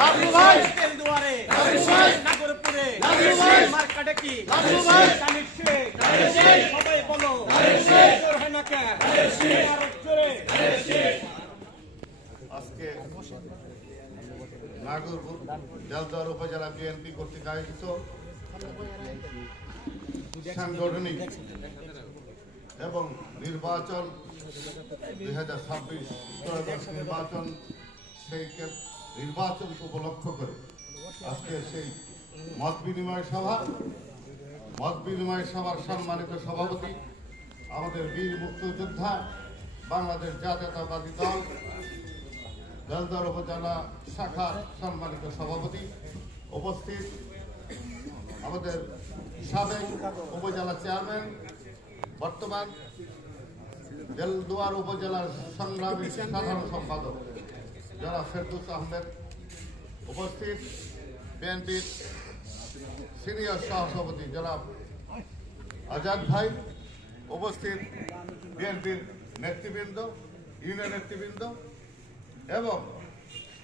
লাভলু ভাই তেলদুয়ারে লাভলু ভাই নাগরপুরে লাভলু ভাই মার্কাডেকি লাভলু ভাই জানির শেখ সবাই বলো জোর হয় না কেন আরো জোরে আজকে নাগরপুর জলদুয়ার উপজেলা বিএনপি কর্তৃক আয়োজিত সাংগঠনিক এবং নির্বাচন 2026 ত্রয়োদশ নির্বাচন সেই নির্বাচনকে উপলক্ষ করে আজকে সেই মত বিনিময় সভার সম্মানিত সভাপতি আমাদের বীর মুক্তিযোদ্ধা বাংলাদেশ জাতীয়তাবাদী দল জলদুয়ার উপজেলা শাখার সম্মানিত সভাপতি উপস্থিত আমাদের সাবেক উপজেলা চেয়ারম্যান বর্তমান জলদুয়ার উপজেলার সংগ্রামী সাধারণ সম্পাদক জনাব ফেরদৌস আহমেদ, উপস্থিত বিএনপির সিনিয়র সহসভাপতি জনাব আজাদ ভাই, উপস্থিত বিএনপির নেতৃবৃন্দ, ইউনিয়ন নেতৃবৃন্দ এবং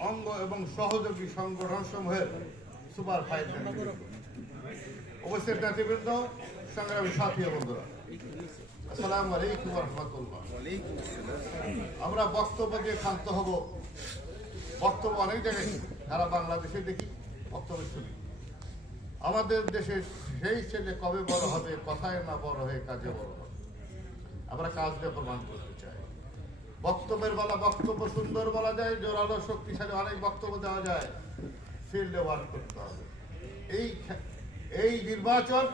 অঙ্গ এবং সহযোগী সংগঠন সমূহের সুপার ফাইভ উপস্থিত নেতৃবৃন্দ, সংগ্রামী সাথী বন্ধুরা, আসসালামু আলাইকুম ওয়া রাহমাতুল্লাহ। আমরা বক্তব্য দিয়ে ক্ষান্ত হব। বক্তব্য অনেক জায়গায় সারা বাংলাদেশে দেখি, বক্তব্য শুনি। আমাদের দেশে সেই ছেলে কবে বড় হবে, কথায় না বড় হয়ে কাজে বড় হবে। আমরা কাজ দিয়ে প্রমাণ করতে চাই। বক্তব্যের বেলা বক্তব্য সুন্দর বলা যায়, জোরালো শক্তিশালী অনেক বক্তব্য দেওয়া যায়, ফিল্ডে ওয়ার্ক করতে হবে। এই নির্বাচন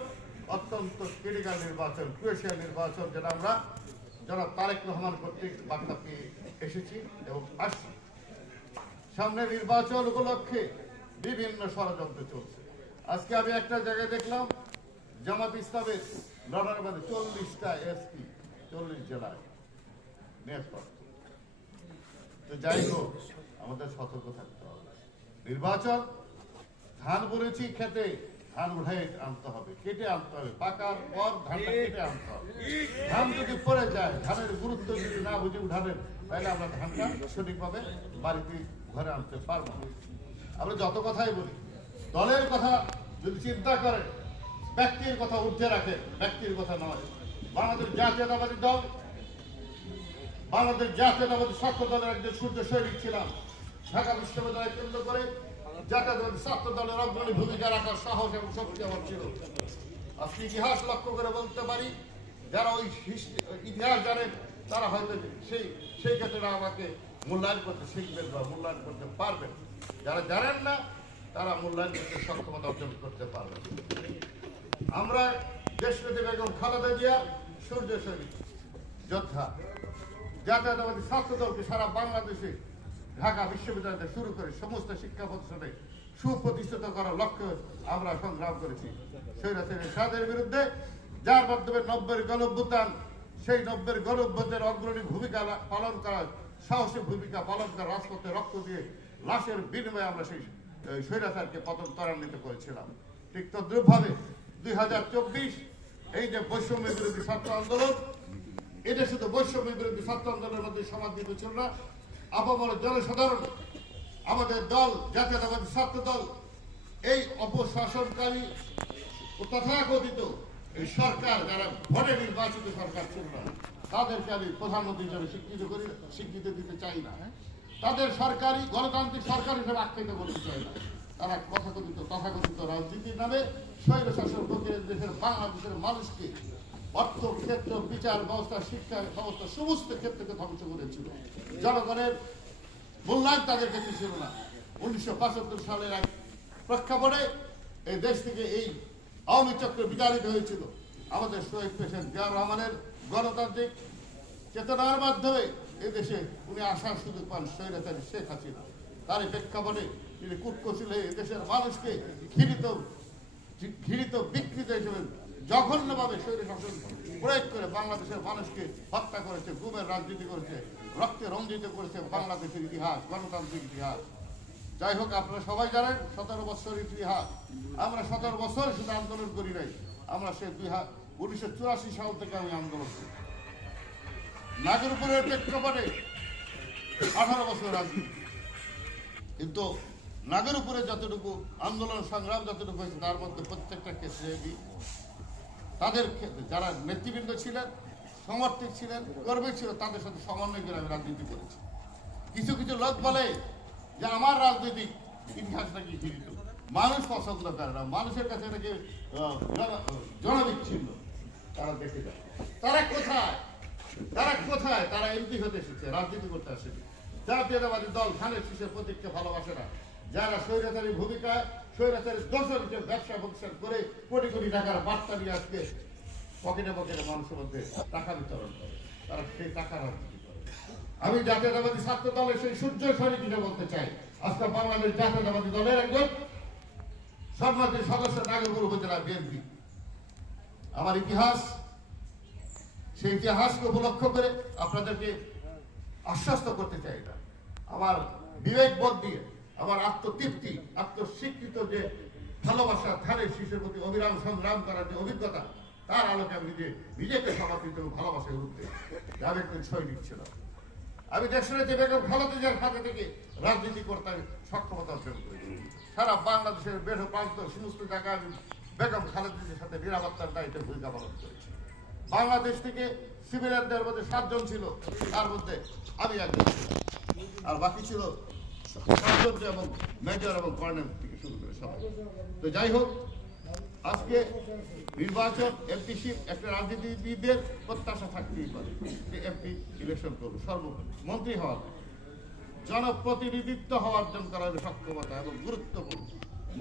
অত্যন্ত ক্রিটিক্যাল নির্বাচন, ক্রুশিয়াল নির্বাচন, যেটা আমরা জনাব তারেক রহমান কর্তৃক বার্তা পেয়ে এসেছি এবং আসছি। সামনে নির্বাচন উপলক্ষে বিভিন্ন ষড়যন্ত্র চলছে। আজকে আমি একটা জায়গায় দেখলাম জামাত ইসলামের লড়ার মধ্যে 40টা এসপি 40 জেলায় নিয়োগপ্রাপ্ত। তো যাই হোক, আমাদের সতর্ক থাকতে হবে। নির্বাচন, ধান বলেছি খেতে, ধান উঠাই আনতে হবে, কেটে আনতে হবে, পাকার পর ধানটা কেটে আনতে হবে। ধান যদি পড়ে যায়, ধানের গুরুত্ব যদি না বুঝে উঠাবেন, তাহলে আমরা ধানটা সঠিকভাবে বাড়িতে ঘরে আনতে পারবো না। আমরা যত কথাই বলি, দলের কথা যদি চিন্তা করেন, ব্যক্তির কথা ঊর্ধ্বে রাখেন, ব্যক্তির কথা নয়। বাংলাদেশ জাতীয়তাবাদী দল, বাংলাদেশ জাতীয়তাবাদী ছাত্র দলের একজন সূর্য সৈনিক ছিলাম। ঢাকা বিশ্ববিদ্যালয় কেন্দ্র করে জাতীয়তাবাদী ছাত্র দলের অগ্রণী ভূমিকা রাখার সাহস এবং শক্তি আমার ছিল। আজকে ইতিহাস লক্ষ্য করে বলতে পারি, যারা ওই ইতিহাস জানেন তারা হয়তো সেই ক্ষেত্রে আমাকে মূল্যায়ন করতে শিখবেন বা মূল্যায়ন করতে পারবেন। যারা জানেন না তারা মূল্যায়ন করতে সক্ষমতা অর্জন করতে পারবেন। আমরা দেশনেত্রী বেগম খালেদা জিয়া সূর্য সৈনিক যোদ্ধা। জাতীয়তাবাদী ছাত্র দলকে সারা বাংলাদেশে ঢাকা বিশ্ববিদ্যালয় থেকে শুরু করে সমস্ত শিক্ষা প্রতিষ্ঠানে সুপ্রতিষ্ঠিত করার লক্ষ্যে আমরা সংগ্রাম করেছি স্বৈরাচারী এরশাদের বিরুদ্ধে, যার মাধ্যমে 90-এর গণঅভ্যুত্থান, সেই 90-এর গণঅভ্যুত্থানের অগ্রণী ভূমিকা পালন করার, সাহসী ভূমিকা পালন করার, রাজপথে রক্ত দিয়ে লাশের বিনিময়ে আমরা সেই স্বৈরাচারকে পতন ত্বরান্বিত করেছিলাম। ঠিক তদ্রুপভাবে 2024 এই যে বৈষম্য বিরোধী ছাত্র আন্দোলন, এটা শুধু বৈষম্য বিরোধী ছাত্র আন্দোলনের মধ্যে সমাদৃত ছিল না। আপামর জনসাধারণ, আমাদের দল জাতীয়তাবাদী ছাত্র দল, এই অপশাসনকারী তথাকথিত এই সরকার, যারা ভোটে নির্বাচিত সরকার ছিল না, তাদেরকে আমি প্রধানমন্ত্রী হিসেবে স্বীকৃতি দিতে চাই না। তাদের সরকারি গণতান্ত্রিক সরকার হিসেবে আখ্যায়িত করতে চাই না। তারা তথাকথিত রাজনীতির নামে স্বৈরশাসন প্রক্রিয়া দেশের বাংলাদেশের মানুষকে অর্থ ক্ষেত্র, বিচার ব্যবস্থা, শিক্ষা ব্যবস্থা সমস্ত ক্ষেত্রকে ধ্বংস করেছিল। জনগণের মূল্যায়ন তাদের কাছে ছিল না। 1975 সালের এক প্রেক্ষাপটে এই দেশ থেকে এই আওয়ামী চক্র বিতাড়িত হয়েছিল। আমাদের শহীদ প্রেসিডেন্ট জিয়াউর রহমানের গণতান্ত্রিক চেতনার মাধ্যমে এই দেশে উনি আসার সুযোগ পান স্বৈরাচারী শেখ হাসিনা। তার এই প্রেক্ষাপটে তিনি কূটকৌশল হয়ে দেশের মানুষকে ঘৃণিত বিকৃত হিসেবে জঘন্যভাবে স্বৈরশাসন প্রয়োগ করে বাংলাদেশের মানুষকে হত্যা করেছে, গুমের রাজনীতি করেছে, রক্তে রঞ্জিত করেছে বাংলাদেশের ইতিহাস, গণতান্ত্রিক ইতিহাস। যাই হোক, আপনারা সবাই জানেন 17 বছর ইতিহাস। আমরা 17 বছর শুধু আন্দোলন করি নাই, আমরা সে 1984 সাল থেকে আমি আন্দোলন করি। নাগরপুরের প্রেক্ষাপটে 18 বছর রাজনীতি, কিন্তু নাগের উপরে যতটুকু আন্দোলন সংগ্রাম যতটুকু হয়েছে তার মধ্যে প্রত্যেকটা ক্ষেত্রে তাদের যারা নেতৃবৃন্দ ছিলেন, সমর্থক ছিলেন, কর্মী ছিল, তাদের সাথে সমন্বয় করে আমি রাজনীতি করেছি। কিছু কিছু লোক বলে যে আমার রাজনৈতিক ইতিহাস নাকি ঘৃণিত, মানুষ পছন্দ করে না, মানুষের কাছে নাকি জনবিচ্ছিন্ন। তারা দেখে যায় তারা কোথায়, তারা কোথায়, তারা এমপি হতে এসেছে, রাজনীতি করতে আসেনি। জাতীয়তাবাদী দল ধানের শীষের প্রতীককে ভালোবাসে না, যারা স্বৈরাচারী ভূমিকায় স্বৈরাচারী দোষর ব্যবসা বক্সা করে কোটি কোটি টাকার বার্তা নিয়ে আজকে পকেটে পকেটে মানুষের মধ্যে টাকা বিতরণ করে, তারা সেই টাকা রাজনীতি করে। আমি জাতীয়তাবাদী ছাত্র দলের সেই সূর্য সৈনিক হিসেবে বলতে চাই, আজকে বাংলাদেশ জাতীয়তাবাদী দলের একজন সম্মানিত সদস্য নাগরপুর উপজেলা বিএনপি। আমার ইতিহাস, সেই ইতিহাসকে উপলক্ষ করে আপনাদেরকে আশ্বস্ত করতে চাই না, আমার বিবেকবোধ দিয়ে, আমার আত্মতৃপ্তি, আত্মস্বীকৃত যে ভালোবাসা, ধানের শীষের প্রতি অবিরাম সংগ্রাম করার যে অভিজ্ঞতা, তার আলোকে আমি নিজেকে সমর্পিত ভালোবাসায় উঠতে আমি একজন সৈনিক ছিলাম। আমি দেশের যে বেগম খালেদা জিয়ার হাতে থেকে রাজনীতি করতে সক্ষমতা অর্জন করেছি। সারা বাংলাদেশের বেড় প্রান্ত সমস্ত জায়গায় আমি বেগম খালেদা জিয়ার সাথে নিরাপত্তার দায়িত্বে ভূমিকা পালন করেছি। বাংলাদেশ থেকে সিভিলিয়ানদের মধ্যে 7 জন ছিল, তার মধ্যে আমি একজন ছিলাম, আর বাকি ছিল সার্জেন্ট এবং মেজর এবং কর্নেল থেকে শুরু করে সবাই। তো যাই হোক, আজকে নির্বাচন, এমপিশিপ একটা রাজনীতিবিদদের প্রত্যাশা থাকতেই পারে যে এমপি ইলেকশন করবে, মন্ত্রী হওয়ার, জনপ্রতিনিধিত্ব হওয়া অর্জন করার সক্ষমতা এবং গুরুত্বপূর্ণ।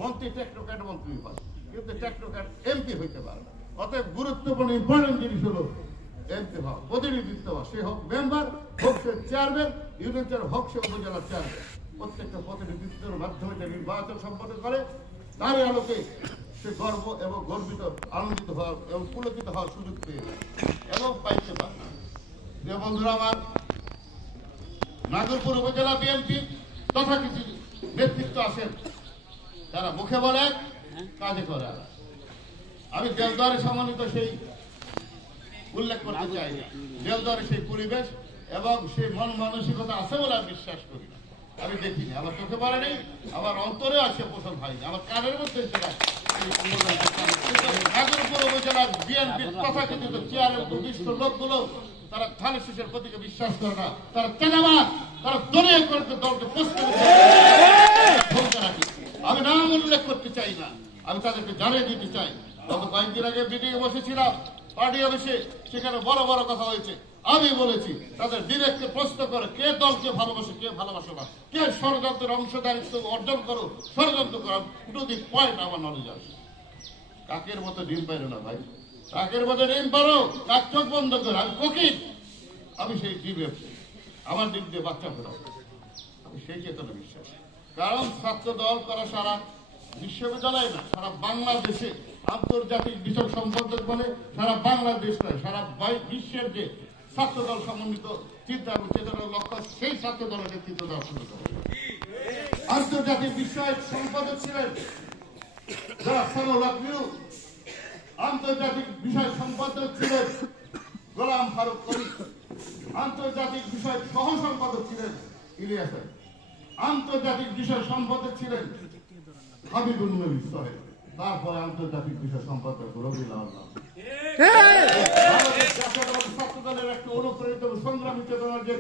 মন্ত্রী টেকনোক্র্যাট মন্ত্রী হয়, কিন্তু টেকনোক্র্যাট এমপি হইতে পারে না। অতএব গুরুত্বপূর্ণ ইম্পর্টেন্ট জিনিস হলো এমপি হওয়া, প্রতিনিধিত্ব হওয়া। সে হোক মেম্বার, হোক সে চেয়ারম্যান, ইউনিয়ন চেয়ার, হোক সে উপজেলার চেয়ারম্যান। প্রত্যেকটা প্রতিনিধিত্বের মাধ্যমে যে নির্বাচন সম্পন্ন করে, তারই আলোকে সে গর্ব এবং গর্বিত, আনন্দিত হওয়ার এবং পুলকিত হওয়ার সুযোগ পেয়ে এবং পাইতে পারে। যে বন্ধুরা আমার, নাগরপুর উপজেলা বিএনপি তথা কিছু নেতৃত্ব আছেন, তারা মুখে বলে, কাজে করে। আমি দেলদুয়ারে সম্মানিত সেই উল্লেখ করতে চাই না, দেলদুয়ারে সেই পরিবেশ এবং সেই মন মানসিকতা আছে বলে আমি বিশ্বাস করি না। আমি দেখিনি, আমার চোখে পড়ে নেই, আমার অন্তরে আছে পোষণ হয়নি, আমার কানের মধ্যে সেটা। নাগরপুর উপজেলার বিএনপির তথাকথিত চেয়ারের দুর্দিষ্ট লোকগুলো তারা ধানের শীষের প্রতীকে বিশ্বাস করে না, তারা চাঁদাবাজ, তারা দলীয় দলকে প্রস্তুত। আমি নাম উল্লেখ করতে চাই না, আমি তাদেরকে জানিয়ে দিতে চাই। গত কয়েকদিন আগে মিটিং এ বসেছিলাম পার্টি অফিসে, সেখানে বড় বড় কথা হয়েছে। আমি বলেছি তাদের বিবেককে প্রশ্ন করে, কে দলকে ভালোবাসে, কে ভালোবাসে না, কে ষড়যন্ত্রের অংশদারিত্ব অর্জন করো, ষড়যন্ত্র করো, টু দি পয়েন্ট আমার নলেজ আছে। কাকের মতো ডিম পাইলো না ভাই, কাকের মতো ডিম পারো, কাক চোখ বন্ধ করে। আমি কোকিল, আমি সেই ডিমে, আমার ডিম দিয়ে বাচ্চা ফেরাও, আমি সেই চেতনা বিশ্বাস। কারণ ছাত্র দল করা সারা বিশ্ববিদ্যালয় না, সারা বাংলাদেশে আন্তর্জাতিক বিষয় সম্পাদক বলে সারা বাংলাদেশ নয়, সারা বিশ্বের যে ছাত্র দল সমন্বিত চিন্তা এবং চেতনার লক্ষ্য, সেই ছাত্র দলের নেতৃত্ব দেওয়া শুরু করে। আন্তর্জাতিক বিষয়ক সম্পাদক ছিলেন আন্তর্জাতিক বিষয় সম্পাদক ছিলেন গোলাম ফারুক কবি, আন্তর্জাতিক বিষয় সহ সম্পাদক ছিলেন ইলিয়াস, আন্তর্জাতিক বিষয় সম্পাদক ছিলেন হাবিবুল নবী সাহেব, তারপরে আন্তর্জাতিক বিষয় সম্পাদক রবিউল আলম। ছাত্র দলের একটা অনুপ্রেরিত সংগ্রামী চেতনার যে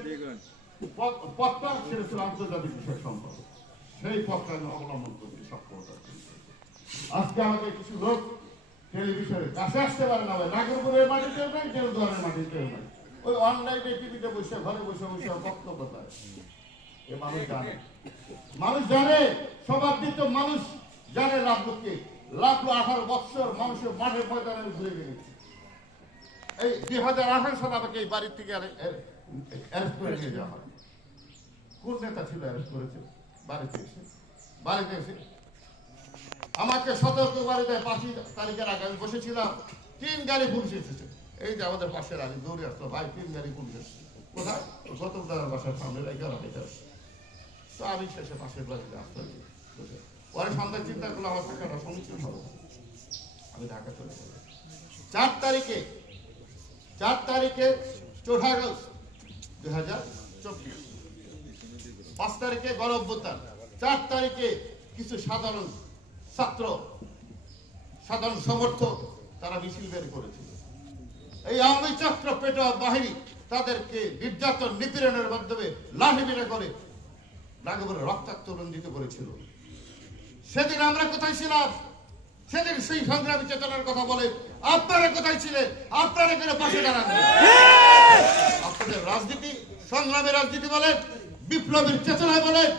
পথটা, সেটা ছিল আন্তর্জাতিক বিষয় সম্পাদক। সেই পথটা আমি অবলম্বন করতে সক্ষমতা। আজকে আমাদের কিছু লোক টেলিভিশনের কাছে আসতে পারে না, নাগরপুরের মাটিতেও নাই, দেলদুয়ারের মাটিতেও নাই, ওই অনলাইনে টিভিতে বসে ঘরে বসে বসে বক্তব্য দেয়। এ মানুষ জানে, মানুষ জানে, সমাদৃত মানুষ জানে লাভলুকে। লাভলু 18 বছর মানুষের মাঠে ময়দানে ঘুরে গেছে। এই 2018 সালে আমাকে এই বাড়ির থেকে অ্যারেস্ট করে নিয়ে যাওয়া হয়। কোন নেতা ছিল অ্যারেস্ট করেছে? বাড়িতে এসে আমাকে সতর্ক করে দেয়। 5 তারিখের আগে আমি বসেছিলাম, 3 গাড়ি পুলিশ এসেছে। এই যে আমাদের পাশের আগে দৌড়ে আসতো, ভাই 3 গাড়ি পুলিশ এসেছে। কোথায়? গৌতম দাদার বাসার সামনে রেখে রাখাইতে আসছে। তো আমি শেষে পাশের বাড়িতে আসতে পরে সন্ধ্যায় চিন্তা করলো আমার থাকাটা সমীচীন হবে, আমি ঢাকা চলে গেলাম। 4 তারিখে 4 আগস্ট 2024, 5 তারিখে গণ অভ্যুত্থান, 4 তারিখে কিছু সাধারণ ছাত্র, সাধারণ সমর্থক তারা মিছিল বের করেছিল। এই আওয়ামী চক্র পেটোয়া বাহিনী তাদেরকে নির্যাতন নিপীড়নের মাধ্যমে লাঠি মেরে করে নাগপুরে রক্তাক্ত রঞ্জিত করেছিল। সেদিন আমরা কোথায় ছিলাম? সেদিন সেই সংগ্রামী চেতনার কথা বলে আপনারা কোথায় ছিলেন? আপনারা কেন পাশে দাঁড়ান? আপনাদের রাজনীতি সংগ্রামের রাজনীতি বলেন, বিপ্লবের চেতনায় বলেন,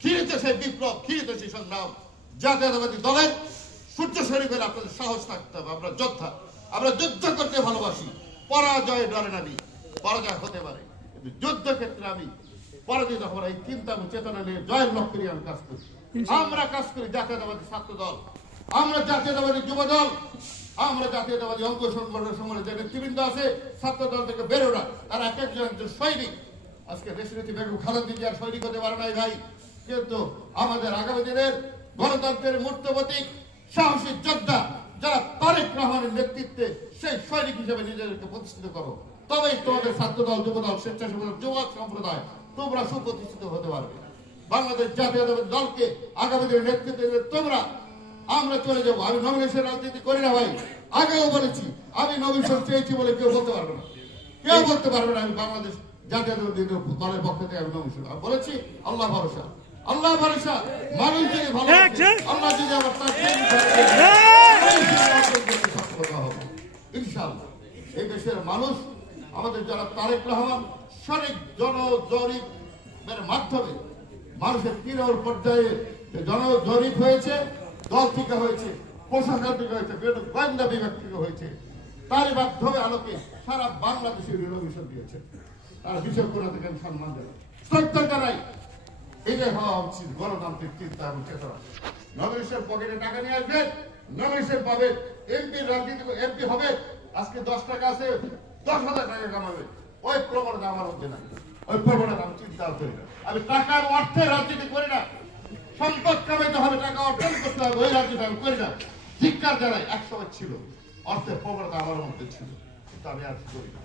ক্ষীণিত সেই বিপ্লব, ক্ষীণিত সেই সংগ্রাম। জাতীয়তাবাদী দলের সূর্য শরীফের আপনাদের সাহস থাকতে হবে। আমরা যোদ্ধা, আমরা যুদ্ধ করতে ভালোবাসি। পরাজয় ডরে না, পরাজয় হতে পারে, কিন্তু যুদ্ধ ক্ষেত্রে আমি পরাজিত হওয়ার এই চিন্তা এবং চেতনা নিয়ে জয়ের লক্ষ্য নিয়ে আমি কাজ করি। আমরা কাজ করি জাতীয়তাবাদী ছাত্র দল, আমরা জাতীয়তাবাদী যুব দল, আমরা জাতীয়তাবাদী অঙ্গ সংগঠনের সময় যে নেতৃবৃন্দ আছে ছাত্র দল থেকে বেরোনা, তারা এক একজন সৈনিক। আজকে দেশনেত্রী বেগম খালেদা জিয়ার সৈনিক হতে পারে নাই ভাই, কিন্তু আমাদের আগামী দিনের গণতন্ত্রের মূর্ত প্রতীক সাহসী যোদ্ধা যারা তারেক রহমানের নেতৃত্বে সেই সৈনিক হিসেবে নিজেদেরকে প্রতিষ্ঠিত করো, তবেই তোমাদের ছাত্র দল, যুব দল, স্বেচ্ছাসেবক দল, যুবক সম্প্রদায় তোমরা সুপ্রতিষ্ঠিত হতে পারবে। বাংলাদেশ জাতীয়তাবাদী দলকে আগামী দিনের নেতৃত্ব দেবে তোমরা। আমরা চলে যাবো। আমি নমিনেশন রাজনীতি করি না ভাই, আগেও বলেছি আমি নমিনেশন চেয়েছি বলে কেউ বলতে পারবে না, কেউ বলতে পারবে না আমি বাংলাদেশ জাতীয়তাবাদী দলের পক্ষ থেকে আমি নমিনেশন বলেছি। আল্লাহ ভরসা, আল্লাহ ভরসা, মানুষ যদি ভালো আল্লাহ যদি আমার ইনশাআল্লাহ এই দেশের মানুষ আমাদের যারা তারেক রহমান সঠিক জনজরিপের মাধ্যমে মানুষের কিরোর পর্যায়ে জনজরিপ হয়েছে, দল থেকে হয়েছে, প্রশাসন থেকে হয়েছে, গোয়েন্দা বিভাগ থেকে হয়েছে, তারই মাধ্যমে আলোকে সারা বাংলাদেশের রিনোভেশন দিয়েছে। তারা বিষয় করে থেকে সম্মান দেয়, শ্রদ্ধা জানাই। এটাই হওয়া উচিত গণতান্ত্রিক চিন্তা এবং চেতনা। নগরেশের পকেটে টাকা নিয়ে আসবেন, নগরেশের পাবেন, এমপি রাজনীতি এমপি হবে, আজকে 10 টাকা আছে 10,000 টাকা কামাবে, ওই প্রবণতা আমার মধ্যে নাই, ওই প্রবণতা আমি চিন্তা করি না। আমি টাকার অর্থে রাজনীতি করি না, সম্পদ কামাইতে হবে, টাকা অর্জন করতে হবে, ওই রাজনীতি আমি করি না। ধিক্কার জানাই, একসময় ছিল অর্থের প্রবণতা আমার মধ্যে ছিল, কিন্তু আমি আর করি না।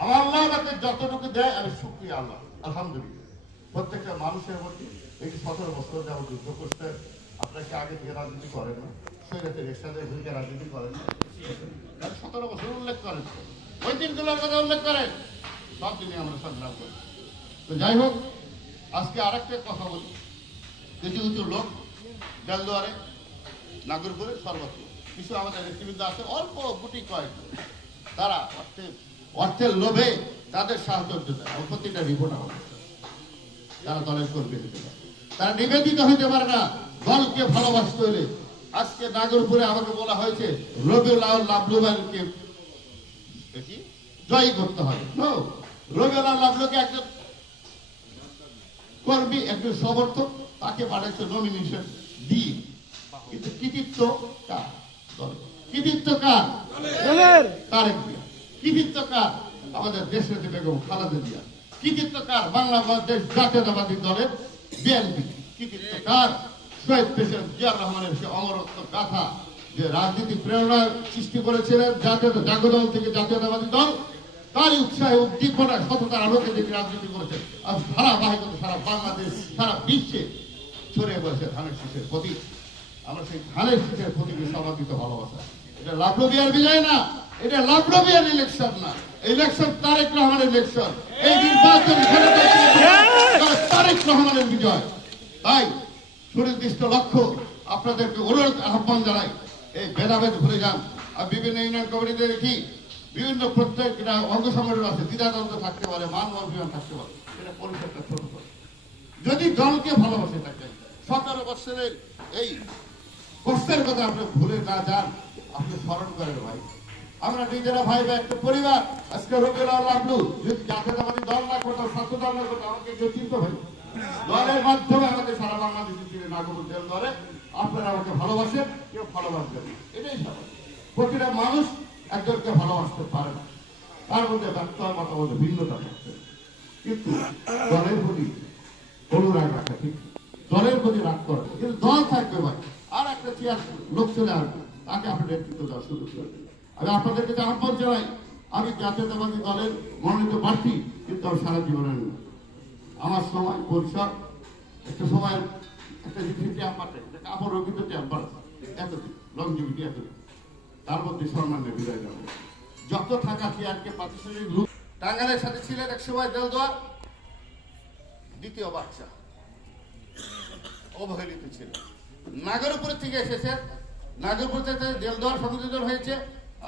আমার আল্লাহ আমাকে যতটুকু দেয় আমি শুকরিয়া আল্লাহ, আলহামদুলিল্লাহ। প্রত্যেকটা মানুষের মধ্যে এই 17 বছর যাবত যুদ্ধ করতে আপনাকে আগে থেকে রাজনীতি করেন না, সৈরাতের এরশাদের ভূমিকা রাজনীতি করেন না, 17 বছর উল্লেখ করেন, ওই দিনগুলোর কথা উল্লেখ করেন, সব দিনই আমরা সংগ্রাম করি। তো যাই হোক, আজকে আরেকটা কথা বলি। কিছু কিছু লোক বেলদুয়ারে, নাগরপুরে, সর্বত্র কিছু আমাদের নেতৃবৃন্দ আছে, অল্প গুটি কয়েক, তারা অর্থের লোভে তাদের সাহায্য দেয়। প্রতিটা রিপোর্ট আমাদের, তারা দলের কর্মী হতে পারে, তারা নিবেদিত হইতে পারে না দলকে ভালোবাসতে হলে। আজকে নাগরপুরে আমাকে বলা হয়েছে রবিউল আউয়াল লাবলুকে জয়ী করতে হয়। রবিউল আউয়াল লাবলুকে একজন কর্মী, একজন সমর্থক, তাকে পাঠাচ্ছে নমিনেশন দিয়ে, কিন্তু কৃতিত্ব কার? কৃতিত্ব কার? তারেক জিয়া। কৃতিত্ব কার? আমাদের দেশের বেগম খালেদা জিয়া। কৃতিত্ব কার? বাংলাদেশ জাতীয়তাবাদী দলের বিএনপি। কৃতিত্ব কার? শহীদ প্রেসিডেন্ট জিয়াউর রহমানের সে অমরত্ব গাথা, যে রাজনীতি প্রেরণা সৃষ্টি করেছিলেন জাগদল থেকে জাতীয়তাবাদী দল, তারই উৎসাহে উদ্দীপনা সততার আলোকে যে রাজনীতি করেছেন, আজ ধারাবাহিকতা সারা বাংলাদেশ, সারা বিশ্বে ছড়িয়ে পড়েছে ধানের শীষের প্রতীক। আমরা সেই ধানের শীষের প্রতীকে সমাদিত ভালোবাসা। এটা লাভলবিয়ার বিজয় না, এটা লাভলবিয়ার ইলেকশন না, ইলেকশন তারেক রহমানের ইলেকশন। এই নির্বাচন তারেক রহমানের বিজয়। তাই সুনির্দিষ্ট লক্ষ্য আপনাদেরকে অনুরোধ, আহ্বান জানাই, এই ভেদাভেদ ভুলে যান। আর বিভিন্ন ইউনিয়ন কমিটিতে দেখি বিভিন্ন প্রত্যেকটা অঙ্গ সংগঠন আছে, দ্বিধাদ্বন্দ্ব থাকতে পারে, মান অভিমান থাকতে পারে, এটা পরিসরটা ছোট করে যদি দলকে ভালোবাসে থাকেন। 17 বছরের এই কষ্টের কথা আপনি ভুলে না যান, আপনি স্মরণ করেন ভাই। আমরা নিজেরা ভাই বা একটা পরিবার। আজকে রবিউল আউয়াল লাবলু যদি জাতীয়তাবাদী দল না করতো, ছাত্র দল না করতো, আমাকে কেউ চিনতে ভাই। দলের মাধ্যমে আমাদের সারা বাংলাদেশে ছিলেন নাগপুর জেল দলে। আপনারা আমাকে ভালোবাসেন, কেউ ভালোবাসবেন, এটাই স্বাভাবিক। প্রতিটা মানুষ একজনকে ভালোবাসতে পারে না, তার মধ্যে ব্যক্ত মতামত ভিন্নতা থাকছে, কিন্তু দলের প্রতি অনুরাগ রাখা ঠিক, দলের প্রতি রাগ করে, কিন্তু দল থাকবে ভাই। আর একটা চেয়ার লোক চলে আসবে, তাকে আপনি নেতৃত্ব দেওয়ার সুযোগ করবেন। আমি আপনাদের কাছে আহ্বান জানাই, আমি জাতীয়তাবাদী দলের মনোনীত প্রার্থী, কিন্তু আমি সারা জীবনের আমার সময় পরিসর একটা সময় একটা জিনিস টেম্পারটা কাপড়ও কিন্তু টেম্পার এতদিন লংজিভিটি এতদিন তার মধ্যে সম্মানের বিদায় দেওয়া যত থাকা চেয়ারকে প্রাতিষ্ঠানিক রূপ টাঙ্গাইলের সাথে ছিলেন এক সময় দেলদুয়ার দ্বিতীয় বাচ্চা অবহেলিত ছিল নাগরপুর থেকে এসেছেন নাগরপুর থেকে দেলদুয়ার সংযোজন হয়েছে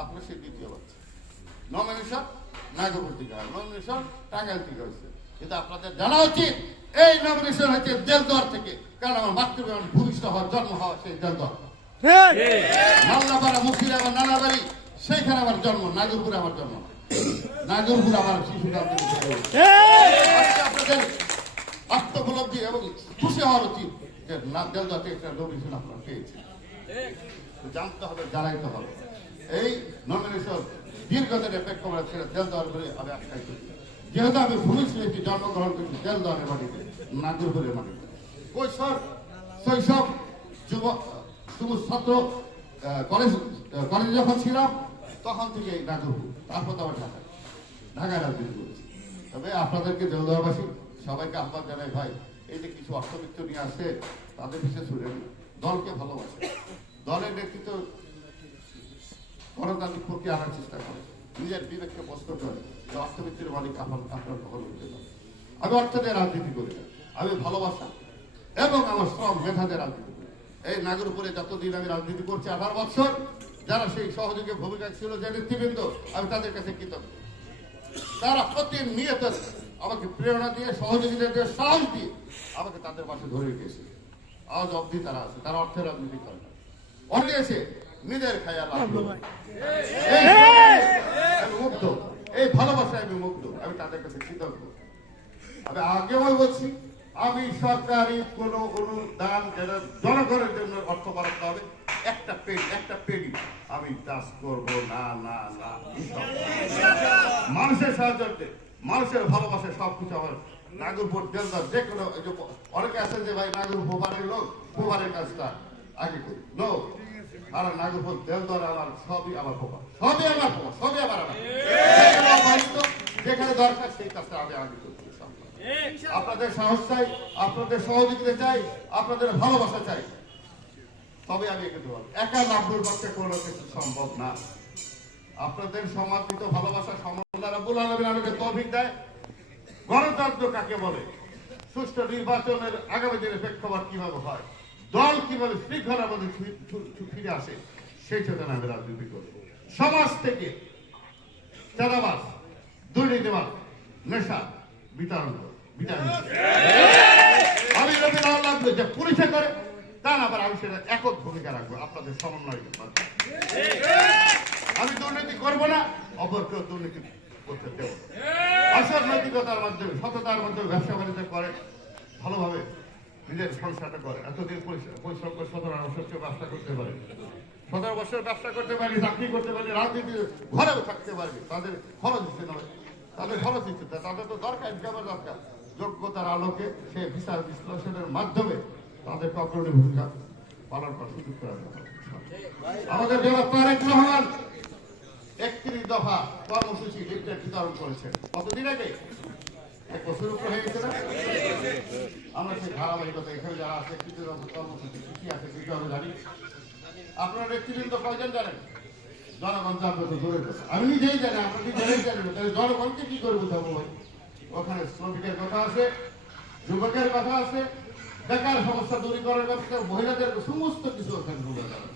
আপনার সেই দ্বিতীয় বাচ্চা নমিনেশন নাগরপুর থেকে হয় নমিনেশন টাঙ্গাইল থেকে হয়েছে কিন্তু আপনাদের জানা উচিত এই নমিনেশন হয়েছে দেলদুয়ার থেকে কারণ আমার মাতৃভূমি ভূমিষ্ঠ হওয়ার জন্ম হওয়া সেই দেলদুয়ার নাল্লাপাড়া মুখির আমার নানা বাড়ি সেইখানে আমার জন্ম নাগরপুরে আমার জন্ম নাগরপুর আমার শিশুকাল থেকে আপনাদের আত্মোপলব্ধি এবং খুশি হওয়ার উচিত যে দেলদুয়াতে একটা নমিনেশন আপনারা পেয়েছেন জানতে হবে জানাইতে হবে এই নমিনেশন দীর্ঘদিনের প্রেক্ষাপটে ছেড়ে দেলদুয়ার করে আমি আখ্যায়িত করি যেহেতু আমি ভূমিষ্ঠে জন্মগ্রহণ করেছি দেলদুয়ারের মাটিতে নাগরপুরের মাটিতে কৈশোর শৈশব যুবক ছাত্র কলেজে যখন ছিলাম তখন থেকে নাগরপুর তারপর তো আবার ঢাকায় রাজনীতি করেছি তবে আপনাদেরকে দেলদুয়ারবাসী সবাইকে আহ্বান জানাই ভাই এই যে কিছু অর্থবিত্ত নিয়ে আসে তাদের বিশেষ শুনেন দলকে ভালোবাসে দলের নেতৃত্ব গণতান্ত্রিক প্রক্রিয়া আনার চেষ্টা করে নিজের বিবেককে প্রশ্ন করে যে অর্থবিত্তের মালিক আপনার কখনো হতে পারে আমি অর্থ দিয়ে রাজনীতি করি না আমি ভালোবাসা এবং আমার শ্রম মেধা দিয়ে রাজনীতি করি এই নাগরপুরে যতদিন আমি রাজনীতি করছি 18 বছর যারা সেই সহযোগী ভূমিকা ছিল যে নেতৃবৃন্দ আমি তাদের কাছে কৃতজ্ঞ তারা প্রতিনিয়ত আমাকে প্রেরণা দিয়ে সহযোগিতা দিয়ে সাহস দিয়ে আমাকে তাদের পাশে ধরে রেখেছে আজ অবধি তারা আছে তারা অর্থের রাজনীতি করে না অনেকে এসে নিজের খেয়াল আমি মুগ্ধ এই ভালোবাসায় আমি মুগ্ধ আমি তাদের কাছে কৃতজ্ঞ আমি আগেও বলছি আমি সরকারি কোন অনুদান জনগণের জন্য অর্থ বরাদ্দ হবে একটা পেনি আমি চাষ করব না না না মানুষের সাহায্যে মানুষের ভালোবাসে সবকিছু আমার নাগরপুর দেলদুয়ার যে কোনো অনেকে আছেন যে ভাই নাগরপুর পোবারের লোক পোবারের কাজটা আগে করি নো আর নাগরপুর দেলদুয়ার আমার সবই আমার পোবা সবই আমার পোবা সবই আমার যেখানে দরকার সেই কাজটা আমি আগে করছি আপনাদের সাহস চাই আপনাদের সহযোগিতা চাই আপনাদের ভালোবাসা চাই তবে আমি এগোতে পারবো একা নাগরুর পক্ষে কোনো কিছু সম্ভব না আপনাদের সমর্পিত ভালোবাসা সম্মান রাব্বুল আলামিন আমাকে তৌফিক দেয় গণতন্ত্র কাকে বলে সুষ্ঠু নির্বাচনের আগামী দিনে প্রেক্ষাপট কিভাবে হয় দল কিভাবে শৃঙ্খলার মধ্যে ফিরে আসে সেই চেতনা আমি রাজনীতি করব সমাজ থেকে চাঁদাবাজ দুর্নীতিবাদ নেশা বিতরণ আমি লাগবে যে পুলিশে করে তা না আবার আমি সেটা একক ভূমিকা রাখবো আপনাদের সমন্বয় আমি দুর্নীতি করবো না অপরকেও দুর্নীতি করতে দেব আসল নৈতিকতার মাধ্যমে সততার মাধ্যমে ব্যবসা বাণিজ্য করে ভালোভাবে নিজের সংসারটা করে এতদিন পরিশ্রম করে 17 বছর ব্যবসা করতে পারে 17 বছর ব্যবসা করতে পারি চাকরি করতে পারি রাজনীতি ঘরেও থাকতে পারবে তাদের খরচ দিতে নয় তাদের খরচ দিচ্ছে তাদের তো দরকার দরকার যোগ্যতার আলোকে সে বিচার বিশ্লেষণের মাধ্যমে তাদের অগ্রণী ভূমিকা পালন করার সুযোগ করে আমাদের জেলা তারেক রহমান 31 দফা কর্মসূচি লিফলেট বিতরণ করেছেন কতদিন আগে 1 বছর উপরে হয়ে গেছে না আমরা সেই ধারাবাহিকতা এখানে যারা আছে কিছু কর্মসূচি কি আছে কিছু আমরা জানি আপনার নেতৃবৃন্দ কয়জন জানেন জনগণ জানবে তো জোরে আমি নিজেই জানি আমরা নিজেই জানি তাহলে জনগণকে কি করে বুঝাবো ভাই ওখানে শ্রমিকের কথা আছে যুবকের কথা আছে বেকার সমস্যা দূরীকরণের কথা মহিলাদের সমস্ত কিছু ওখানে বোঝা যাবে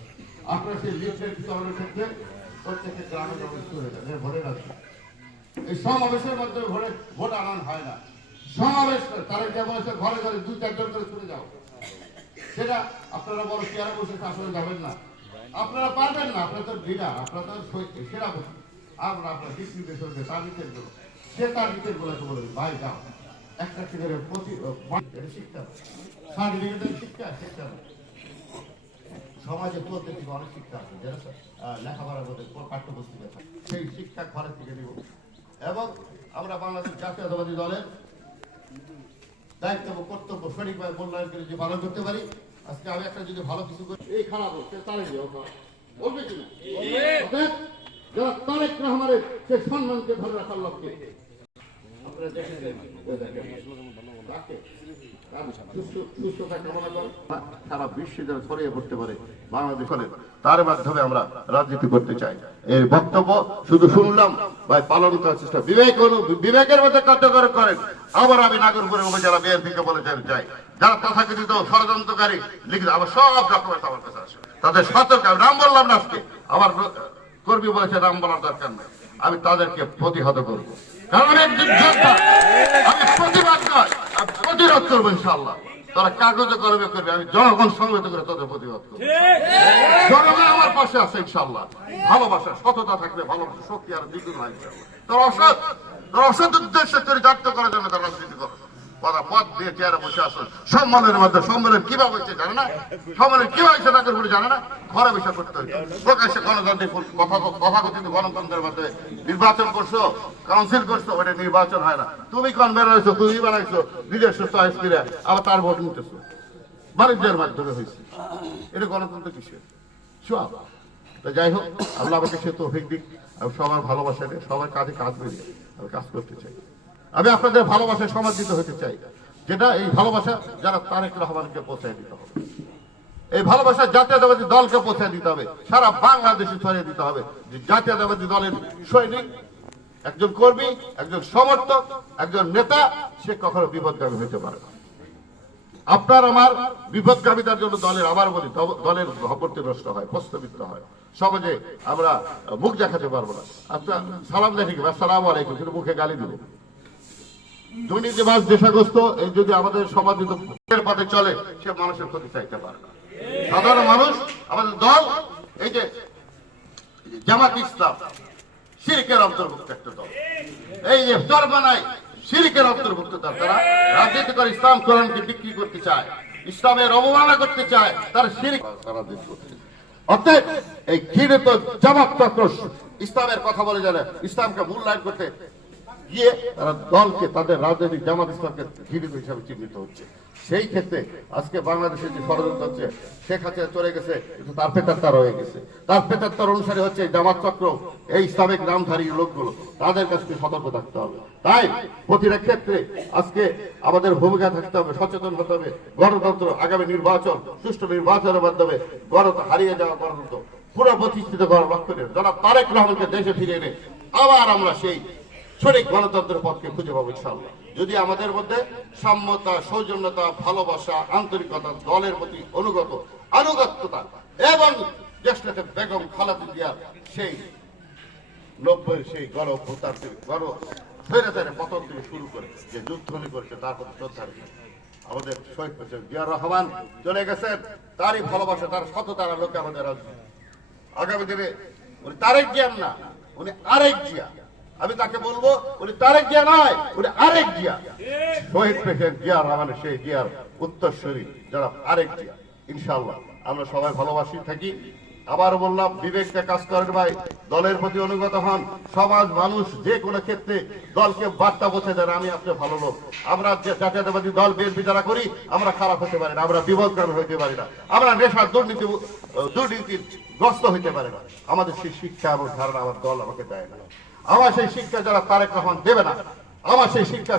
আপনার সেই লিফলেট বিতরণের ক্ষেত্রে প্রত্যেকের গ্রামে জনগণ হয়ে যাবে ভোটে রাখবে এই সমাবেশের মাধ্যমে ভোট আনানো হয় না সমাবেশ তারা যে বলেছে ঘরে ঘরে 2-4 জন করে চলে যাও সেটা আপনারা বড় চেয়ারে বসে আসলে যাবেন না আপনারা পারবেন না আপনার তো লিডার আপনার তো সেরা বসে আমরা আপনার স্বীকৃতি চলছে তার নিচের গুলো সে তার নিচের গুলোকে বলে ভাই যাও একটা ছেলের প্রতি শিক্ষা সার্টিফিকেটের শিক্ষা শিক্ষা সমাজে প্রত্যেক থেকে অনেক শিক্ষা আছে যেটা লেখাপড়ার মধ্যে পাঠ্যপুস্তকে থাকে সেই শিক্ষা ঘরে থেকে দিব এবং আমরা বাংলাদেশ জাতীয়তাবাদী দলের দায়িত্ব এবং কর্তব্য সঠিকভাবে মূল্যায়ন করে যদি পালন করতে পারি আজকে আমি একটা যদি ভালো কিছু করি এই খারাপ হচ্ছে তারই বলবে কিনা যারা তারেক রহমানের সে সম্মানকে ধরে রাখার লক্ষ্যে সুস্থতা কামনা করে সারা বিশ্বে যেন ছড়িয়ে পড়তে পারে বাংলাদেশ তার মাধ্যমে আমরা রাজনীতি করতে চাই। এই বক্তব্য শুধু শুনলাম ভাই, পালন করার চেষ্টা বিবেকের মধ্যে কার্যকর করেন। আবার আমি নাগরপুরের উপজেলা বিএনপিকে বলে চাই, যারা তথাকথিত ষড়যন্ত্রকারী লিখিত আমার সব ডকুমেন্ট আমার কাছে আছে, তাদের সতর্ক। আমি নাম বললাম না আজকে, আমার কর্মী বলেছে নাম বলার দরকার নেই, আমি তাদেরকে প্রতিহত করব। কারণ আমি একজন যোদ্ধা, আমি প্রতিবাদ নয়, আমি প্রতিরোধ করবো ইনশাআল্লাহ। তারা কাগজে কলমে করবে, আমি জনগণ সংগঠিত করে তাদের প্রতিবাদ করবো। জনগণ আমার পাশে আছে ইনশাআল্লাহ। ভালোবাসা সততা থাকবে, ভালোবাসা শক্তি আর দ্বিগুণ হয় ইনশাআল্লাহ। তারা অসৎ উদ্দেশ্য চরিতার্থ করার জন্য তারা রাজনীতি করে। পদ দিয়ে চেয়ারে বসে আসুন, সম্মানের মধ্যে সম্মেলন কিভাবে হচ্ছে জানে না, সম্মেলন কিভাবে হচ্ছে তাদের উপরে জানে না, ঘরে বসে করতে হচ্ছে। প্রকাশ্যে গণতান্ত্রিক তথাকথিত গণতন্ত্রের মধ্যে নির্বাচন করছো, কাউন্সিল করছো, ওটা নির্বাচন হয় না। তুমি কনভেন হয়েছো, তুমি বানাইছো নিজস্ব চয়েস করে, আবার তার ভোট নিতেছো, বাণিজ্যের মাধ্যমে হয়েছে। এটা গণতন্ত্র কিসের সব। যাই হোক, আল্লাহ আমাকে সে তৌফিক দিক। আমি সবার ভালোবাসা নিয়ে সবার কাজে কাজ মিলিয়ে আমি কাজ করতে চাই। আমি আপনাদের ভালোবাসায় সমাদৃত হতে চাই, যেটা এই ভালোবাসা যারা তারেক রহমানকে পৌঁছায় দিতে হবে, এই ভালোবাসা জাতীয়তাবাদী দলকে পৌঁছায় দিতে হবে, সারা বাংলাদেশে ছড়িয়ে দিতে হবে যে জাতীয়তাবাদী দলের সৈনিক, একজন কর্মী, একজন সমর্থক, একজন নেতা সে কখনো বিপদগামী হতে পারে না। আপনার আমার বিপদগামিতার জন্য দলের, আবার বলি, দলের ভবর্তি নষ্ট হয়, প্রস্তাবিত হয়, সমাজে আমরা মুখ দেখাতে পারবো না। আপনার সালাম দেখি আসসালামু আলাইকুম, কিন্তু মুখে গালি দিব। দুর্নীতিবাজ দেশাগ্রস্ত এই যদি আমাদের সমাজে পথে চলে, সে মানুষের ক্ষতি চাইতে পারে না। সাধারণ মানুষ, আমাদের দল, এই যে জামাত ইসলাম শিরকের অন্তর্ভুক্ত একটা দল, এই যে চরবানায় শিরকের অন্তর্ভুক্ত দল। তারা রাজনীতি করে ইসলাম কোরআনকে বিক্রি করতে চায়, ইসলামের অবমাননা করতে চায়, তারা শিরক সারা দেশ করছে। অতএব এই ঘৃণিত জামাত চক্র ইসলামের কথা বলে জানে, ইসলামকে মূল্যায়ন করতে গিয়ে তারা দলকে, তাদের রাজনৈতিক জামাত ইসলামকে ঘৃণিত হিসাবে চিহ্নিত হচ্ছে। সেই ক্ষেত্রে আজকে বাংলাদেশে যে ষড়যন্ত্র হচ্ছে, শেখ হাসিনা চলে গেছে, কিন্তু তার পেতাত্তার রয়ে গেছে। তার পেতাত্তার অনুসারে হচ্ছে জামাত চক্র, এই ইসলামিক নামধারী লোকগুলো, তাদের কাছে সতর্ক থাকতে হবে। তাই প্রতিটা ক্ষেত্রে আজকে আমাদের ভূমিকা থাকতে হবে, সচেতন হতে হবে। গণতন্ত্র, আগামী নির্বাচন, সুষ্ঠু নির্বাচনের মাধ্যমে হারিয়ে যাওয়া গণতন্ত্র পুরো প্রতিষ্ঠিত করার লক্ষ্য নিয়ে যারা তারেক রহমানকে দেশে ফিরিয়ে এনে আবার আমরা সেই সঠিক গণতন্ত্রের পথকে খুঁজে পাবো ইনশাআল্লাহ। যদি আমাদের মধ্যে সাম্যতা, সৌজন্যতা, ভালোবাসা, আন্তরিকতা, দলের প্রতি আনুগত্যতা এবং দেশটাকে বেগম খালেদা জিয়ার সেই 90 সেই স্বৈরাচারের পতন থেকে শুরু করে যে যুদ্ধ করেছে তার প্রতি শ্রদ্ধা রেখে আমাদের শহীদ প্রেসিডেন্ট জিয়া রহমান চলে গেছেন। তারই ভালোবাসা, তার সততার লোকে আমাদের আগামী দিনে উনি তারেক জিয়া না, উনি আরেক জিয়া। আমি তাকে বলবো উনি তারেক জিয়া নয়, উনি আরেক জিয়া। শহীদ প্রেসিডেন্ট জিয়া রহমানের সেই জিয়ার উত্তরসূরি যারা আরেক জিয়া। ইনশাআল্লাহ আমরা সবাই ভালোবাসি থাকি। আবার বললাম, বিবেককে কাজ করেন ভাই, দলের প্রতি অনুগত হন। সমাজ, মানুষ যে কোনো ক্ষেত্রে দলকে বার্তা পৌঁছে দেন, আমি আপনি ভালো লোক। আমরা জাতীয়তাবাদী দল বিএনপি যারা করি, আমরা খারাপ হতে পারি না, আমরা বিপদগামী হইতে পারি না, আমরা নেশার দুর্নীতির গ্রস্ত হইতে পারি না। আমাদের সেই শিক্ষা এবং ধারণা আমার দল আমাকে দেয় না। আমার সেই শিক্ষা যারা তারেক রহমান দেবে না, আমার সেই শিক্ষা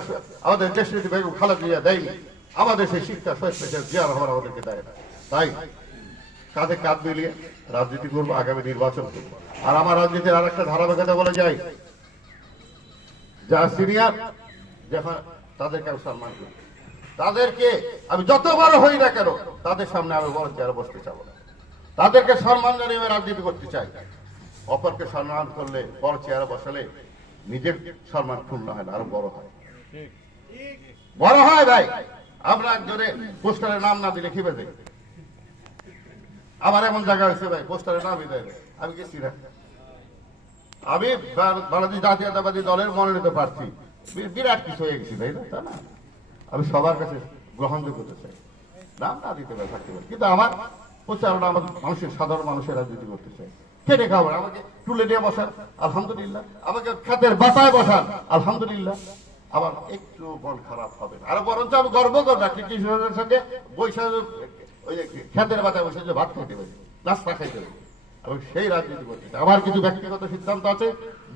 আমাদের দেশনেত্রী বেগম খালেদা জিয়া দেয়নি, আমাদের সেই শিক্ষা শহীদ প্রেসিডেন্ট জিয়া রহমান আমাদেরকে দেয় না। তাই কাঁধে কাঁধ মিলিয়ে রাজনীতি করবো, আগামী নির্বাচন করবো। আর আমার রাজনীতির আর একটা ধারাবাহিকতা বলে যাই, যারা সিনিয়র যখন তাদেরকে আমি সম্মান করি, তাদেরকে আমি যত বড় হই না কেন তাদের সামনে আমি বড় চেয়ারে বসতে চাবো না। তাদেরকে সম্মান জানিয়ে আমি রাজনীতি করতে চাই। অপরকে সম্মান করলে, বড় চেয়ারে বসালে নিজের সম্মান ক্ষুণ্ণ হয় না, আরো বড় হয়, বড় হয় ভাই। আমরা একজনে পোস্টারের নাম না দিলে খেপে যাই। আমার এমন জায়গা হয়েছে ভাই, পোস্টারের নামই দেয় না, আমি গেছি না। আমি বাংলাদেশ জাতীয়তাবাদী দলের মনোনীত প্রার্থী, বিরাট কিছু হয়ে গেছি তাই না, তা না। আমি সবার কাছে গ্রহণযোগ্য হতে চাই, নাম না দিতে পারে থাকতে পারে, কিন্তু আমার প্রচারণা আমাদের মানুষের, সাধারণ মানুষের রাজনীতি করতে চাই। খেটে খাবার, আমাকে টুলে নিয়ে বসান আলহামদুলিল্লাহ, আমাকে খাতের বাতায় বসান আলহামদুলিল্লাহ, আমার একটু মন খারাপ হবে না। আর বরঞ্চ আমি গর্ব করবো কৃষকের সঙ্গে বৈশাখ ওই যে খেতের বাতায় বসে যে ভাত খাইতে পারি, নাস্তা খাইতে পারি, এবং সেই রাজনীতি করতে চাই। আমার কিছু ব্যক্তিগত সিদ্ধান্ত আছে,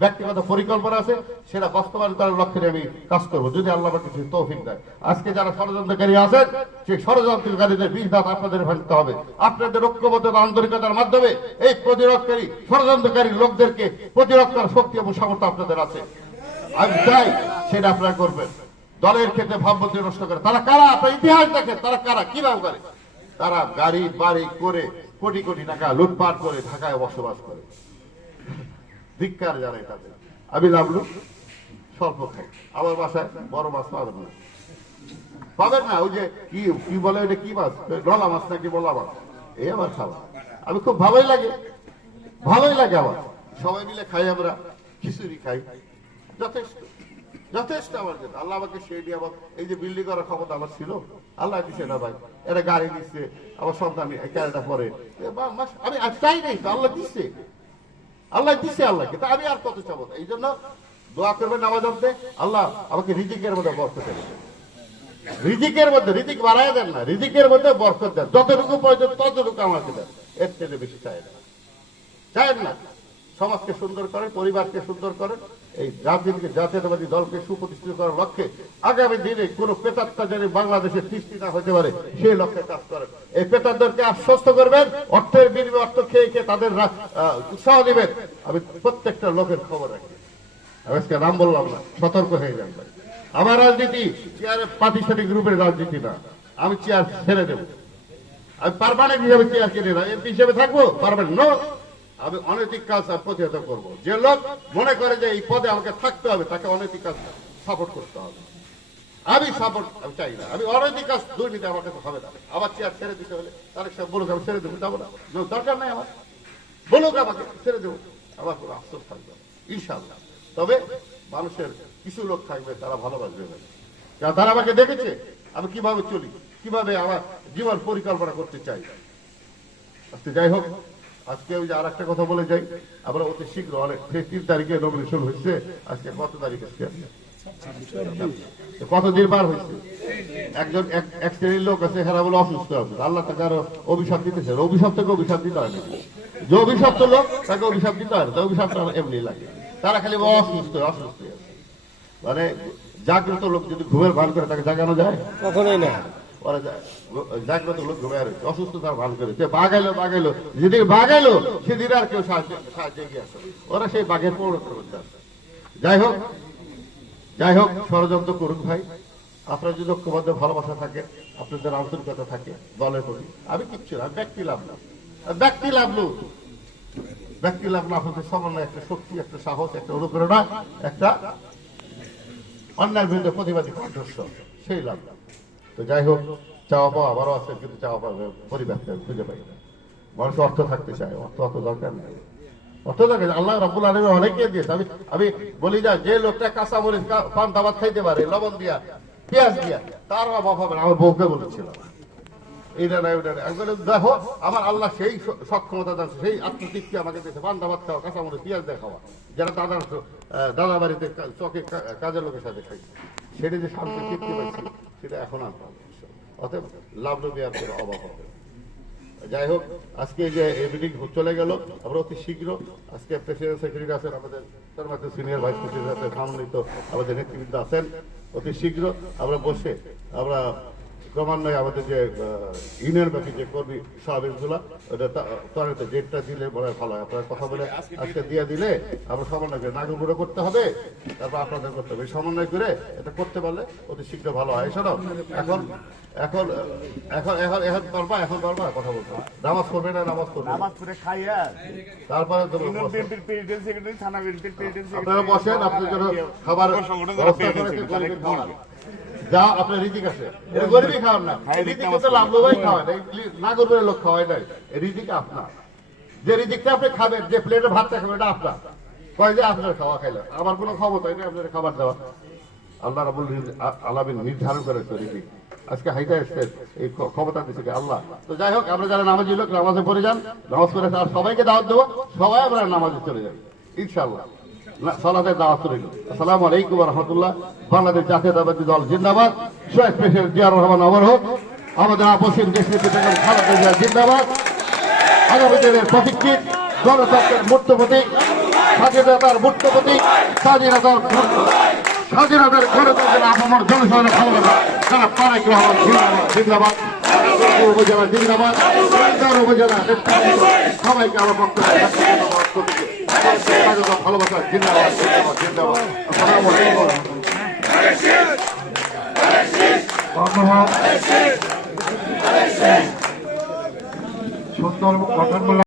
ব্যক্তিগত পরিকল্পনা আছে, সেটা বাস্তবায়ন করার লক্ষ্যে আমি কাজ করবো, যদি আল্লাহ আমাকে কিছু তৌফিক দেয়। আজকে যারা ষড়যন্ত্রকারী আছেন, সেই ষড়যন্ত্রকারীদের বিষ দাঁত আপনাদের ভাঙতে হবে। আপনাদের ঐক্যবদ্ধতা আন্তরিকতার মাধ্যমে এই প্রতিরোধকারী ষড়যন্ত্রকারী লোকদেরকে প্রতিরোধ করার শক্তি এবং সামর্থ্য আপনাদের আছে। আমি চাই সেটা আপনারা করবেন। দলের ক্ষেত্রে ভাবমূর্তি নষ্ট করে তারা কারা, আপনার ইতিহাস দেখেন তারা কারা, কি নাম করে। তারা গাড়ি বাড়ি করে কোটি কোটি টাকা লুটপাট করে ঢাকায় বসবাস করে। ধিক্কার জানাই তাদের। আমি নামলু স্বল্প খাই, আমার বাসায় বড় মাছ পাবেন না, পাবেন না। ওই যে কি বলে ওইটা, কি মাছ, ডলা মাছ নাকি বলা মাছ, এই আমার খাওয়া। আমি খুব ভালোই লাগে, ভালোই লাগে আমার। সবাই মিলে খাই, আমরা খিচুড়ি খাই, যথেষ্ট যথেষ্ট আমার জন্য। আল্লাহ আমাকে সেই দিয়ে আমার এই যে বিল্ডিং করার ক্ষমতা আমার ছিল, আল্লাহ দিচ্ছে না ভাই। এটা গাড়ি দিচ্ছে, আমার সন্তান ক্যারেটা পরে, আমি চাই নাই তো, আল্লাহ দিচ্ছে, আল্লাহ দিচ্ছে আল্লাহকে, তা আমি আর কত চাবো। এই জন্য দোয়া করবেন নামাজ পড়তে, আল্লাহ আমাকে রিজিকের মধ্যে বরকত দেন, রিজিকের মধ্যে, রিজিক বাড়ায় দেন না, রিজিকের মধ্যে বরকত দেন। যতটুকু প্রয়োজন ততটুকু আমাকে দেন, এর থেকে বেশি চাই না, চায়েন না। সমাজকে সুন্দর করেন, পরিবারকে সুন্দর করেন, এই রাজনীতিকে, জাতীয়তাবাদী দলকে সুপ্রতিষ্ঠিত করার লক্ষ্যে আগামী দিনে কোন পেতাত্তা যেন বাংলাদেশের সৃষ্টি না হতে পারে সেই লক্ষ্যে কাজ করেন। এই পেতাত্তাদেরকে আশ্বস্ত করবেন, অর্থের বিনিময়ে অর্থ খেয়ে খেয়ে তাদের উৎসাহ দিবেন। আমি প্রত্যেকটা লোকের খবর রাখি, আজকে নাম বললাম না, সতর্ক হয়ে যান ভাই। আমার রাজনীতি চেয়ারে প্রাতিষ্ঠানিক গ্রুপের রাজনীতি না, আমি চেয়ার ছেড়ে দেব। আমি পারমানেন্ট হিসাবে চেয়ার কিনে না, এমপি হিসেবে থাকবো পারমানেন্ট নো। আমি অনৈতিক কাজ প্রতিহত করবো। যে লোক মনে করে যে এই পদে আমাকে থাকতে হবে, তাকে অনৈতিক কাজ সাপোর্ট করতে হবে। আমি সাপোর্ট আমি চাই না, আমি অনৈতিক কাজ, দুর্নীতি আমার কাছে হবে না। আবার চেয়ার ছেড়ে দিতে হলে তারেক সাহেব বলুক আমি ছেড়ে দেবো, যাবো না, দরকার নাই আমার, বলুক আমাকে ছেড়ে দেবো, আমার কোনো আফসোস থাকবে না ইনশাআল্লাহ। তবে মানুষের কিছু লোক থাকবে তারা ভালোবাসবে না, কারণ তারা আমাকে দেখেছে আমি কিভাবে চলি, কিভাবে আমার জীবন পরিকল্পনা করতে চাই। আজকে যাই হোক, আজকে ওই যে আর একটা কথা বলে যাই, আমরা অতি শীঘ্র অনেক 3 তারিখে নমিনেশন হয়েছে, আজকে কত তারিখ আছে, কতদিন বার হয়েছে। একজন এক শ্রেণীর লোক আছে, এরা বলে অসুস্থ আছে, আল্লাহ তাকে আরো অভিশাপ দিতেছে। অভিশাপ থেকে অভিশাপ দিতে হয় না, যে অভিশপ্ত লোক তাকে অভিশাপ দিতে হয় না, অভিশাপটা এমনি লাগে। তারা খালি অসুস্থ অসুস্থ আছে, মানে জাগ্রত লোক যদি ঘুমের ভান করে তাকে জাগানো যায় কখনোই না। ওরা জাগ্রত লোক ঘুমে আর অসুস্থ তার ভান করে, সে বাগাইলো যেদিকে বাগাইলো সেদিন আর কেউ সাহায্য এগিয়ে আসে, ওরা সেই বাঘের পরিণত করতে আসে। যাই হোক ষড়যন্ত্র করুক ভাই, আপনার যদি ঐক্যবদ্ধ ভালোবাসা থাকে, আপনাদের আন্তরিকতা থাকে দলের প্রতি, আমি কিচ্ছু না, ব্যক্তি লাভ না, ব্যক্তি লাভ না, আপনাদের সমন্বয়, একটা শক্তি, একটা সাহস, একটা অনুপ্রেরণা, একটা অন্যায়ের বিরুদ্ধে প্রতিবাদী কণ্ঠস্বর, সেই লাভ। তো যাই হোক, চাওয়া পাওয়া আবারও আছে, কিন্তু চাওয়া পাওয়া পরিবার খুঁজে পাই না। মানুষ অর্থ থাকতে চায়, অর্থ দরকার নেই, অর্থ দরকার আল্লাহ রাব্বুল আলামিন অনেকে দিয়েছে। আমি বলি যা, যে লোকটা কাঁচা মরিচ পান দাবাত খাইতে পারে লবণ দিয়া পেঁয়াজ দিয়া, তার অভাব হবে না। আমার বউকে বলেছিলাম এইটা নাই ওটা নাই, আমি বলি দেখো আমার আল্লাহ সেই সক্ষমতা দেন, সেই আত্মতৃপ্তি আমাকে দিয়েছে, পান দাবাত খাওয়া, কাঁচা মরিচ পেঁয়াজ দিয়ে খাওয়া, যারা দাদা বাড়িতে চকে কাজের লোকের সাথে খাই, সেটা যে শান্তি তৃপ্তি পাইছি সেটা এখন আর পাবো। অতএব লাভ লোভী আর কোনো অভাব হবে। যাই হোক, আজকে যে মিটিং চলে গেল, আমরা অতি শীঘ্র আজকে প্রেসিডেন্ট সেক্রেটারি আছেন, আমাদের তার মধ্যে সিনিয়র ভাইস প্রেসিডেন্ট আছেন, সম্মানিত আমাদের নেতৃবৃন্দ আছেন, অতি শীঘ্র আমরা বসে আমরা ক্রমান্বয়ে আমাদের যে ইউনিয়ন ব্যাপী যে কর্মী সমাবেশগুলো ওটা ত্বরিত ডেটটা দিলে বলে ভালো হয়। আপনারা কথা বলে আজকে দিয়ে দিলে আমরা সমন্বয় করে নাগরপুরে করতে হবে, তারপর আপনাদের করতে হবে, সমন্বয় করে এটা করতে পারলে অতি শীঘ্র ভালো হয়। শোনো, এখন এখন এখন এখন এখন পারবা, এখন পারবা কথা বলতে, নামাজ পড়বে না, নামাজ পড়বে খাইয়া তারপরে আপনারা বসেন, আপনার জন্য খাবার যা আপনার রিজিক আছে, এটা গরিবই খাওয়ান না, রিজিক করতে লাভ লোভাই খাওয়ায় না, নাগরপুরের লোক খাওয়ায় নাই, রিজিক আপনার, যে রিজিকটা আপনি খাবেন, যে প্লেটে ভাতটা খাবেন এটা আপনার, কয় যে আপনার খাওয়া খাইলে আমার কোনো ক্ষমতাই নেই আপনার খাবার দেওয়া, আল্লাহ রাব্বুল আলামিন নির্ধারণ করেছে রিজিক। আজকে হাইটা এসছে এই ক্ষমতা দিচ্ছে আল্লাহ। তো যাই হোক, আমরা যারা নামাজি লোক নামাজে পড়ে যান, নামাজ পড়ে আর সবাইকে দাওয়াত দেবো, সবাই আমরা নামাজে চলে যাই ইনশাআল্লাহ। সালাতের দাওয়াত রইল। আসসালামু আলাইকুম ওয়া রাহমাতুল্লাহ। বাংলাদেশ জাতীয়তাবাদী দল জিন্দাবাদ। শহীদ প্রেসিডেন্ট জিয়াউর রহমান অমর হোক। আমাদের আপসীন দেশ নেত্রী বেগম খালেদা জিয়া জিন্দাবাদ। আগামী দিনের প্রতীক্ষিত গণতন্ত্রের মূর্ত প্রতীক স্বাধীনতার মূর্ত প্রতীক, স্বাধীনতার গণতন্ত্রের আপামর জনসাধারণের ভালোবাসা যারা তারেক রহমান জিন্দাবাদ, উপজেলা জিন্দাবাদ, উপজেলা সবাইকে আমার বক্তব্য ভালোবাসা জিন্দাবাদ জিন্দাবাদ জিন্দাবাদ। ধন্যবাদ। সুন্দর গঠনমূলক